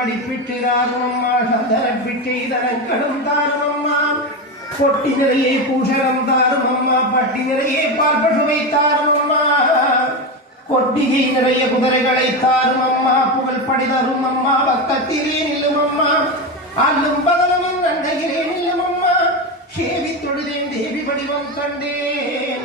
மடிப்பிட்டு தாருணம்மா சந்தன பிச்சை தனங்களும் பொட்டி நிறையே பூஷகம் தாரும் அம்மா பட்டி நிறையே பால் பசுவை தாரும் அம்மா கொட்டிகை நிறைய குதிரைகளை தாரும் அம்மா புகழ் படி தரும் அம்மா பக்கத்திலே நில்லும் அம்மா அல்லும் பகலமும் நண்டையிலே நில்லும் அம்மா சேவி தொழுதேன் தேவி வடிவம் கண்டேன்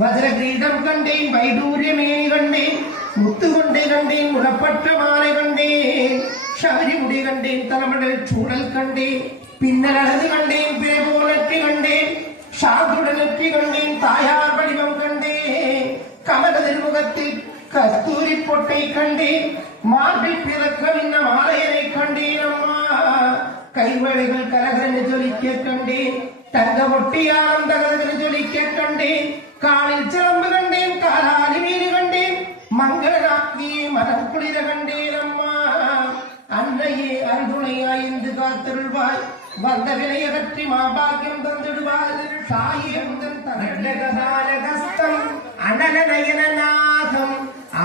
வஜ்ர கிரீடம் கண்டேன் வைடூரிய மேனி கண்டேன் முத்து கொண்டே கண்டேன் குணப்பட்ட மாலை கண்டேன். ശബരിമുടി കണ്ടേൻ തലമുടൽ ചൂടൽ കണ്ടേ പിന്നലഴത് കണ്ടേ പേപോലറ്റി കണ്ടേ ശാന്തുടലറ്റി കണ്ടേ തായാർ വടിവം കണ്ടേ കമലതിൽ മുഖത്തിൽ കസ്തൂരി കണ്ടേ കണ്ടേൻ മാർബിൽ പിറക്കമിന്ന മാളയനെ കണ്ടേനമ്മ കൈവഴികൾ കലകരന് ജ്വലിക്ക കണ്ടേ തങ്ക പൊട്ടിയാളം തകരകന് ജ്വലിക്ക കണ്ടേ കാളിൽ ചിലമ്പ് കണ്ടേ കാലാലിമീന് കണ്ടേ മംഗളനാക്കിയെ മനം കണ്ടേ அருதுணையாய் இருந்து காத்திருள்வாய். வந்த வினையகற்றி மாபாக்கியம் தந்திடுவாய். சாயிரந்தன் தகடகதாலகஸ்தம் அனலநயனநாதம்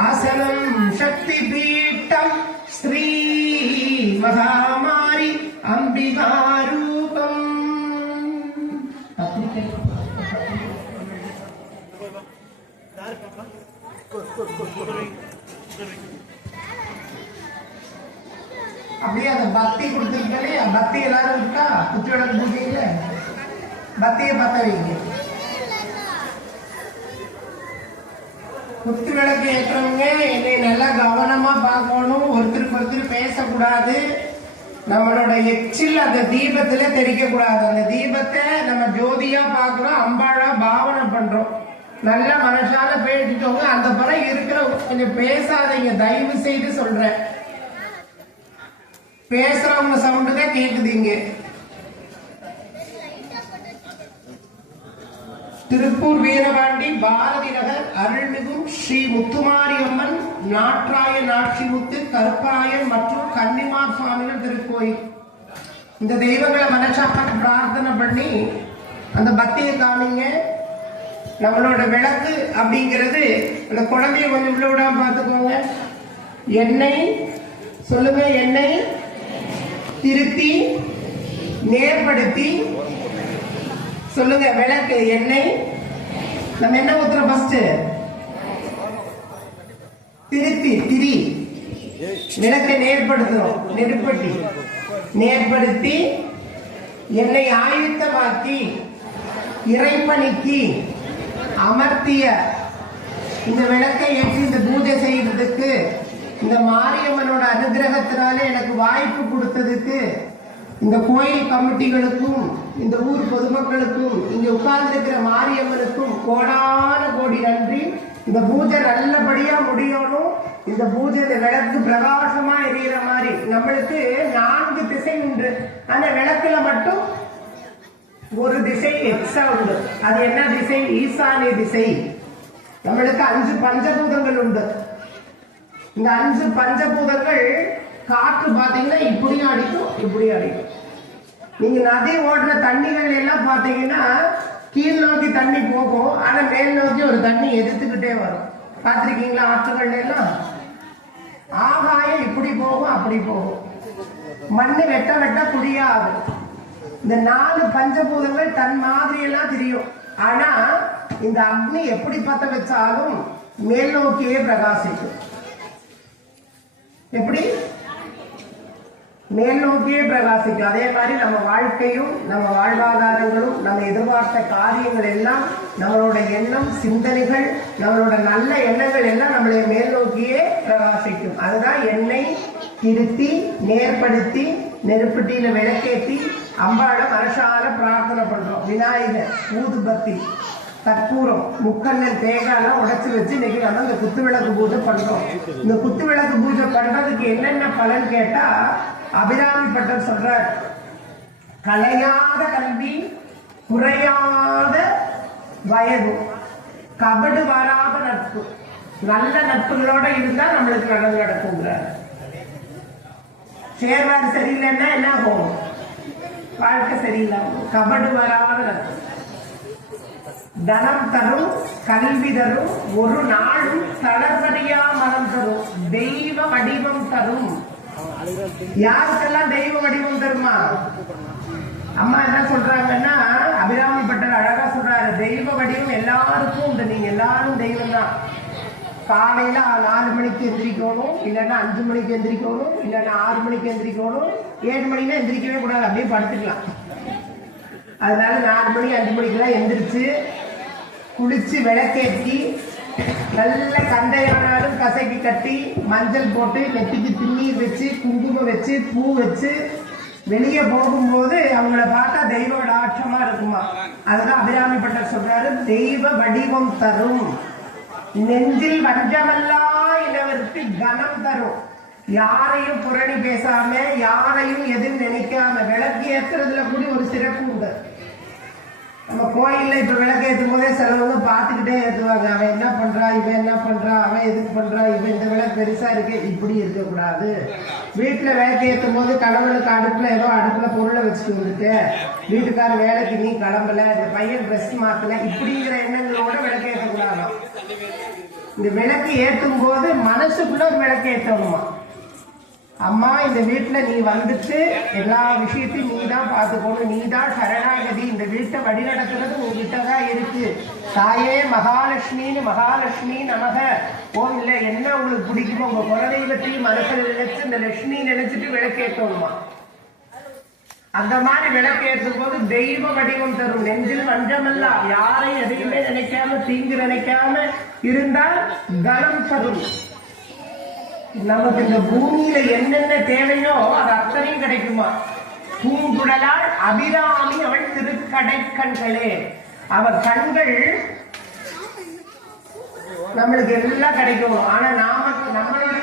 ஆசனம் சக்தி பீட்டம் ஸ்ரீ மகாமாரி அம்பிகாரூபம். அப்படியே அந்த பக்தி கொடுத்துருக்கே பக்தி எல்லாரும் இருக்கா? புத்தியோட விளக்கு பூஜையில பக்தியை பத்த வைங்க குத்து விளக்கு ஏற்றவங்க என்னை நல்லா கவனமா பார்க்கணும். ஒருத்தருக்கு ஒருத்தர் பேசக்கூடாது. நம்மளோட எச்சில் அந்த தீபத்துல தெரிக்க கூடாது அந்த தீபத்தை நம்ம ஜோதியா பார்க்கிறோம் அம்பாழா பாவனை பண்றோம். நல்ல மனசால பேசிட்டோங்க அந்த படம் இருக்கிறவங்க கொஞ்சம் பேசாதீங்க. தயவு செய்து சொல்றேன். பேசுறவங்க சவுண்டு தான் கேக்குது இங்க திருப்பூர் வீரபாண்டி பாரதி நகர் அருள்மிகு ஸ்ரீ முத்துமாரியம்மன் நாற்றாய நாட்சிமுத்து கருப்பராயன் மற்றும் கன்னிமார் சுவாமிகள் திருக்கோயில். இந்த தெய்வங்களை மனசாப்பட்டு பிரார்த்தனை பண்ணி அந்த பக்தியை காமிங்க. நம்மளோட விளக்கு அப்படிங்கிறது அந்த குழந்தைய கொஞ்சம் உள்ள விடாம பார்த்துக்கோங்க. எண்ணெய் சொல்லுங்க எண்ணெய். திருத்தி நேர்படுத்தி சொல்லுங்க விளக்கு எண்ணெய். நம்ம என்ன ஊத்துறோம் ஃபர்ஸ்ட் திருத்தி திரி. விளக்கை நேர்படுத்துறோம் நெருப்பட்டி. நேர்படுத்தி என்னை ஆயுத்தமாக்கி இறைப்பணிக்கு அமர்த்திய இந்த விளக்கை ஏற்றி இந்த பூஜை செய்யறதுக்கு இந்த மாரியம்மனோட அனுகிரகத்தினாலே எனக்கு வாய்ப்பு கொடுத்ததுக்கு இந்த கோயில் கமிட்டிகளுக்கும் இந்த ஊர் பொதுமக்களுக்கும் இங்க உட்கார்ந்திருக்கிற மாரியம்மனுக்கும் கோடான கோடி நன்றி. இந்த பூஜை நல்லபடியா முடியணும். இந்த பூஜை இந்த விளக்கு பிரகாசமா எரியற மாதிரி. நம்மளுக்கு நான்கு திசை உண்டு. ஆனா விளக்குல மட்டும் ஒரு திசை எக்ஸ்ட்ரா உண்டு. அது என்ன திசை? ஈசானிய திசை. நம்மளுக்கு அஞ்சு பஞ்சபூதங்கள் உண்டு. இந்த அஞ்சு பஞ்சபூதங்கள் காற்று பாத்தீங்கன்னா இப்படியும் அடிக்கும் இப்படியும் அடிக்கும். நீங்க நதி ஓடுற தண்ணிகள் எல்லாம் பாத்தீங்கன்னா கீழ் நோக்கி தண்ணி போகும் ஆனா மேல் நோக்கி ஒரு தண்ணி எதிர்த்துக்கிட்டே வரும். பார்த்துருக்கீங்களா ஆற்றுகள் எல்லாம்? ஆகாயம் இப்படி போகும் அப்படி போகும். மண்ணு வெட்ட வெட்ட குடியாது. இந்த நாலு பஞ்சபூதங்கள் தன் மாதிரி எல்லாம் தெரியும். ஆனா இந்த அக்னி எப்படி பத்த வச்சாலும் மேல் நோக்கியே பிரகாசிக்கும். எப்படி? மேல் நோக்கியே பிரகாசிக்கும். அதே மாதிரி நம்ம வாழ்க்கையும் நம்ம வாழ்வாதாரங்களும் நம்ம எதிர்பார்த்த காரியங்கள் எல்லாம் நம்மளோட எண்ணம் சிந்தனைகள் நம்மளோட நல்ல எண்ணங்கள் எல்லாம் நம்மளை மேல் நோக்கியே பிரகாசிக்கும். அதுதான் எண்ணெய் திருத்தி நேர்படுத்தி நெருப்பட்டியில விளக்கேத்தி அம்பாள மனசால பிரார்த்தனை பண்றோம். விநாயகர் ஊதுபத்தி. கற்பூரம் முக்கண்ணன் தேங்காய்லாம் உடைச்சு வச்சு இன்னைக்கு நம்ம இந்த குத்து விளக்கு பூஜை பண்றோம். இந்த குத்து விளக்கு பூஜை பண்றதுக்கு என்னென்ன பலன் கேட்டா அபிராமி பட்டர் சொல்ற கலையாத கல்வி குறையாத வயது கபடு வராத நட்பு. நல்ல நட்புகளோட இருந்தா நம்மளுக்கு நல்லது நடக்குங்கிறார் சேர்வாடு சரியில்லைன்னா என்ன ஆகும்? வாழ்க்கை சரியில்லாம கபடு வராத நட்பு. தனம் தரும் கல்வி தரும் ஒரு நாளும் தளர்வறியா மனம் தரும். தெய்வ வடிவம் தரும். யாருக்கெல்லாம் தெய்வ வடிவம் தருமா? அம்மா என்ன சொல்றாங்கன்னா அபிராமி பட்டர் அழகா சொல்றாரு தெய்வ வடிவம் எல்லாருக்கும் உண்டு. நீங்க எல்லாரும் தெய்வம் தான். காலையில நாலு மணிக்கு எந்திரிக்கணும் இல்லைன்னா அஞ்சு மணிக்கு எந்திரிக்கணும் இல்லைன்னா ஆறு மணிக்கு எந்திரிக்கணும் ஏழு மணினா எந்திரிக்கவே கூடாது. அப்படியே படுத்துக்கலாம். அதனால நாலு மணி அஞ்சு மணிக்கெல்லாம் எந்திரிச்சு குளிச்சு விளக்கேற்றி நல்ல கந்தையானாலும் கசைக்கு கட்டி மஞ்சள் போட்டு நெத்திக்கு திண்ணீர் வச்சு குங்குமம் வச்சு பூ வச்சு வெளியே போகும்போது அவங்கள பார்த்தா தெய்வோட ஆற்றமா இருக்குமா. அதுதான் அபிராமி பட்டர் சொல்றாரு தெய்வ வடிவம் தரும். நெஞ்சில் வஞ்சமெல்லாம் இளவருக்கு கனம் தரும். யாரையும் புரணி பேசாம யாரையும் எதுவும் நினைக்காம விளக்கு ஏத்துறதுல கூட ஒரு சிறப்பு உண்டு. நம்ம கோயில்ல இப்ப விளக்கு ஏற்றும் போதே சிலவங்க பார்த்துக்கிட்டே ஏத்துவாங்க. அவன் என்ன பண்றா? இவன் என்ன பண்றா? அவன் எதுக்கு பண்றா? இவன் இந்த விளக்கு பெருசா இருக்கு. இப்படி இருக்கக்கூடாது. வீட்டுல விளக்கு ஏற்றும் போது கடவுளுக்கு அடுப்புல ஏதோ அடுப்புல பொருளை வச்சுட்டு வந்துட்டு வீட்டுக்கார வேலைக்கு நீ கிளம்பல இந்த பையன் ட்ரெஸ் மாத்தல இப்படிங்கிற எண்ணங்களோட விளக்கு ஏற்றக்கூடாது இந்த விளக்கு ஏற்றும் போது மனசுக்குள்ள ஒரு விளக்கு ஏற்றணுமா அம்மா இந்த வீட்டுல நீ வந்துட்டு எல்லா விஷயத்தையும் நீ தான் பார்த்துக்கணும். நீ தான் சரணாகதி. இந்த வீட்டை வழிநடத்துறது உங்ககிட்ட தான் இருக்கு. தாயே மகாலட்சுமின்னு மகாலட்சுமி நமக. ஓ இல்ல என்ன உங்களுக்கு பிடிக்குமோ உங்க குலதெய்வத்தையும் மனசுல நினைச்சு இந்த லட்சுமி நினைச்சிட்டு விளக்கேற்றணுமா? அந்த மாதிரி விளக்கேற்றும் போது தெய்வ வடிவம் தரும். நெஞ்சில் வஞ்சமல்ல யாரையும் எதையுமே நினைக்காம தீங்கு நினைக்காம இருந்தால் கனம் தரும். நமக்கு இந்த பூமியில என்னென்ன தேவையோ அது அத்தனையும் கிடைக்குமா? பூங்குடலால் அபிராமி அவள் திருக்கடை கண்களே அவ கண்கள் நம்மளுக்கு எல்லாம் கிடைக்கும். ஆனா நாம நம்மளுடைய